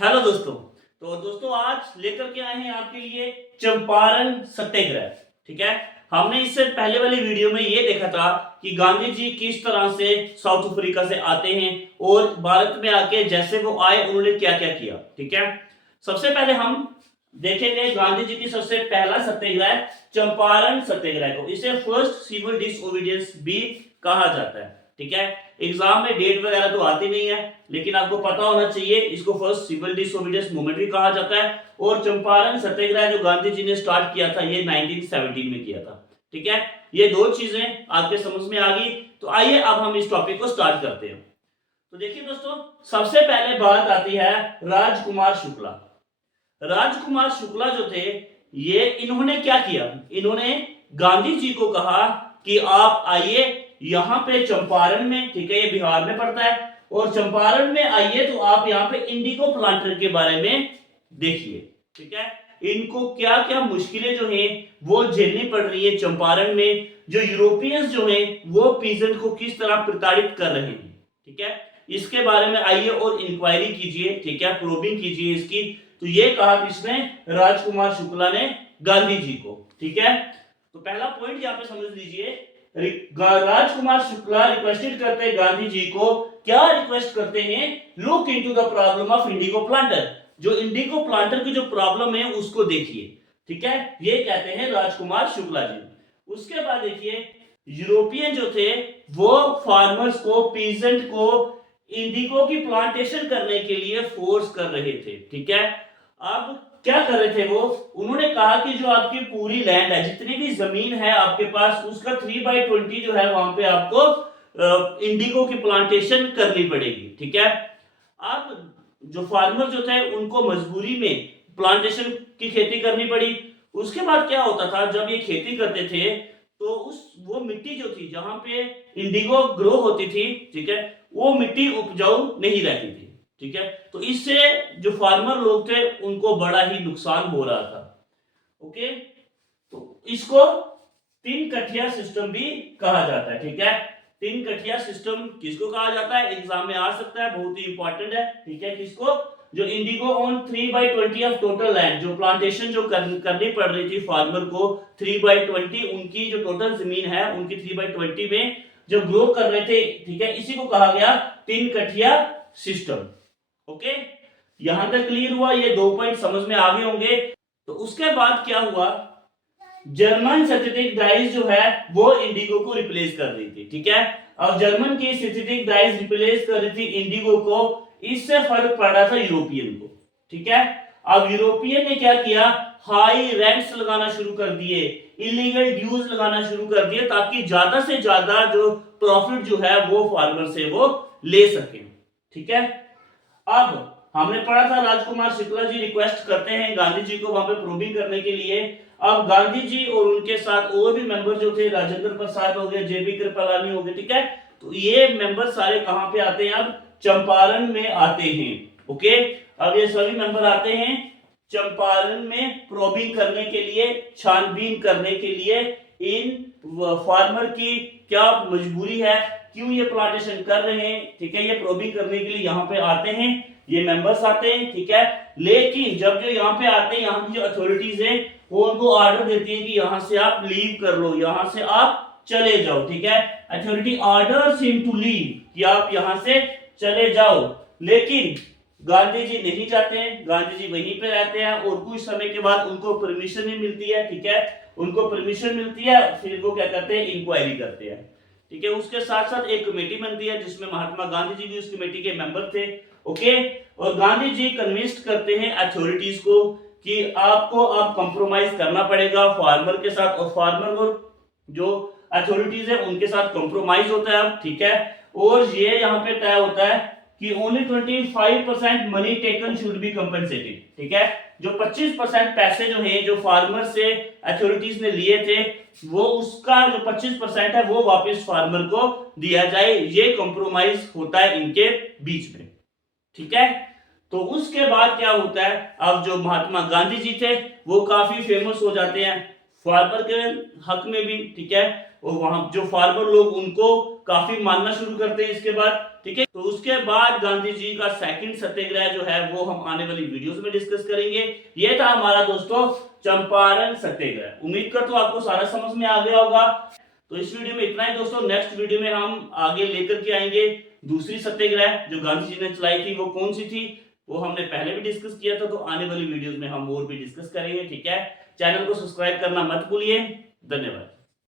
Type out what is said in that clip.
Hello दोस्तों। तो दोस्तों आज लेकर के आए हैं आपके लिए चंपारण सत्याग्रह। ठीक है। हमने इससे पहले वाली वीडियो में ये देखा था कि गांधी जी किस तरह से साउथ अफ्रीका से आते हैं और भारत में आके जैसे वो आए उन्होंने क्या क्या किया। ठीक है। सबसे पहले हम देखेंगे गांधी जी की सबसे पहला सत्याग्रह चंपारण सत्याग्रह को। इसे फर्स्ट सिविल डिसओबीडियंस भी कहा जाता है। ठीक है। एग्जाम में डेट वगैरह तो आती नहीं है, लेकिन आपको पता होना चाहिए इसको फर्स्ट सिविल डिसोबीडियंस मूवमेंट भी कहा जाता है। और चंपारण सत्याग्रह जो गांधी जी ने स्टार्ट किया था ये 1917 में किया था। ठीक है। ये दो चीजें आपके समझ में आ गई। तो आइए अब हम इस टॉपिक को स्टार्ट करते हैं। तो देखिए दोस्तों, सबसे पहले बात आती है राजकुमार शुक्ला। राजकुमार शुक्ला जो थे, ये इन्होंने क्या किया, इन्होंने गांधी जी को कहा कि आप आइए यहाँ पे चंपारण में, ठीक है ये बिहार में पड़ता है, और चंपारण में आइए तो आप यहाँ पे इंडिगो प्लांटर के बारे में देखिए। ठीक है। इनको क्या क्या मुश्किलें जो हैं वो झेलनी पड़ रही है चंपारण में, जो यूरोपियंस जो हैं वो पीजेंट को किस तरह प्रताड़ित कर रहे हैं। ठीक है। इसके बारे में आइए और इंक्वायरी कीजिए। ठीक है, प्रोबिंग कीजिए इसकी। तो ये कहा किसने, राजकुमार शुक्ला ने गांधी जी को। ठीक है। तो पहला पॉइंट यहाँ पे समझ लीजिए, राजकुमार शुक्ला रिक्वेस्टेड करते हैं गांधी जी को, क्या रिक्वेस्ट करते हैं, look into the problem of Indigo planter, जो इंडिगो प्लांटर की जो प्रॉब्लम है उसको देखिए। ठीक है, ये कहते हैं राजकुमार शुक्ला जी। उसके बाद देखिए, यूरोपियन जो थे वो फार्मर्स को, पीजेंट को इंडिगो की प्लांटेशन करने के लिए फोर्स कर रहे थे। ठीक है। अब क्या कर रहे थे वो, उन्होंने कहा कि जो आपकी पूरी लैंड है, जितनी भी जमीन है आपके पास, उसका 3/20 जो है वहां पे आपको इंडिगो की प्लांटेशन करनी पड़ेगी। ठीक है। अब जो फार्मर जो थे उनको मजबूरी में प्लांटेशन की खेती करनी पड़ी। उसके बाद क्या होता था, जब ये खेती करते थे तो वो मिट्टी जो थी जहां पे इंडिगो ग्रो होती थी, ठीक है, वो मिट्टी उपजाऊ नहीं रहती थी। ठीक है। तो इससे जो फार्मर लोग थे उनको बड़ा ही नुकसान हो रहा था। ओके। तो इसको तीन कठिया सिस्टम भी कहा जाता है। ठीक है। तीन कठिया सिस्टम किसको कहा जाता है, एग्जाम में आ सकता है, बहुत ही इंपॉर्टेंट है। ठीक है। किसको, जो Indigo on 3/20 of total land, जो प्लांटेशन जो करनी पड़ रही थी फार्मर को 3/20, उनकी जो टोटल जमीन है उनकी 3/20 में जो ग्रो कर रहे थे। ठीक है, इसी को कहा गया तीन कठिया सिस्टम। ओके, यहां तक क्लियर हुआ, ये दो पॉइंट समझ में आ गए होंगे। तो उसके बाद क्या हुआ, जर्मन सिंथेटिक डाइज जो है वो इंडिगो को रिप्लेस कर रही थी। ठीक है। अब जर्मन की सिंथेटिक डाइज रिप्लेस कर रही थी इंडिगो को, इससे फर्क पड़ रहा था यूरोपियन को। ठीक है। अब यूरोपियन ने क्या किया, हाई रेंट्स लगाना शुरू कर दिए, इलीगल ड्यूज लगाना शुरू कर दिए, ताकि ज्यादा से ज्यादा जो प्रॉफिट जो है वो फार्मर से वो ले सके। ठीक है। अब हमने पढ़ा था राजकुमार शुक्ला जी रिक्वेस्ट करते हैं गांधी जी को वहां पे प्रूविंग करने के लिए। अब गांधी जी और उनके साथ और भी मेंबर जो थे, राजेंद्र प्रसाद हो गए, जेबी कृपलानी हो गए। ठीक है। तो ये मेंबर सारे कहां पे आते हैं, अब चंपारण में आते हैं। ओके। अब ये सभी मेंबर आते हैं चंपारण में प्रोबिंग करने के लिए, छानबीन करने के लिए इन फार्मर की क्या मजबूरी है, क्यों ये प्लांटेशन कर रहे हैं। ठीक है, ये प्रोबिंग करने के लिए यहाँ पे आते हैं, ये मेंबर्स आते हैं। ठीक है। लेकिन जब जो यहाँ पे आते हैं, यहाँ की जो अथॉरिटीज है वो उनको ऑर्डर देती है कि यहाँ से आप लीव कर लो, यहाँ से आप चले जाओ। ठीक है, authority orders him to leave, कि आप यहाँ से चले जाओ। लेकिन गांधी जी नहीं जाते हैं, गांधी जी वहीं पे रहते हैं, और कुछ समय के बाद उनको परमिशन भी मिलती है। ठीक है, उनको परमिशन मिलती है, फिर वो क्या करते हैं, इंक्वायरी करते हैं। ठीक है। उसके साथ साथ एक कमेटी बनती है जिसमें महात्मा गांधी जी भी उस कमेटी के मेंबर थे। ओके। और गांधी जी कन्विंस करते हैं अथॉरिटीज को कि आपको अब कंप्रोमाइज करना पड़ेगा फार्मर के साथ, और फार्मर को जो अथॉरिटीज है उनके साथ कंप्रोमाइज होता है अब। ठीक है। और ये यहाँ पे तय होता है कि only 25% money taken should be compensated. ठीक है, जो 25% पैसे जो हैं जो फार्मर से अथॉरिटीज ने लिए थे, वो उसका जो 25% है वो वापस फार्मर को दिया जाए। ये कंप्रोमाइज होता है इनके बीच में। ठीक है। तो उसके बाद क्या होता है, अब जो महात्मा गांधी जी थे वो काफी फेमस हो जाते हैं फार्मर के हक में भी। ठीक है। और वहां जो फार्मर लोग उनको काफी मानना शुरू करते हैं इसके बाद। ठीक है, तो उसके बाद गांधी जी का सेकंड सत्याग्रह जो है वो हम आने वाली वीडियोस में डिस्कस करेंगे। ये था हमारा दोस्तों चंपारण सत्याग्रह। उम्मीद करता हूं आपको सारा समझ में आ गया होगा। तो इस वीडियो में इतना ही दोस्तों। नेक्स्ट वीडियो में हम आगे लेकर के आएंगे दूसरी सत्याग्रह जो गांधी जी ने चलाई थी, वो कौन सी थी वो हमने पहले भी डिस्कस किया था। तो आने वाली वीडियोस में हम और भी डिस्कस करेंगे। ठीक है, चैनल को सब्सक्राइब करना मत भूलिए। धन्यवाद।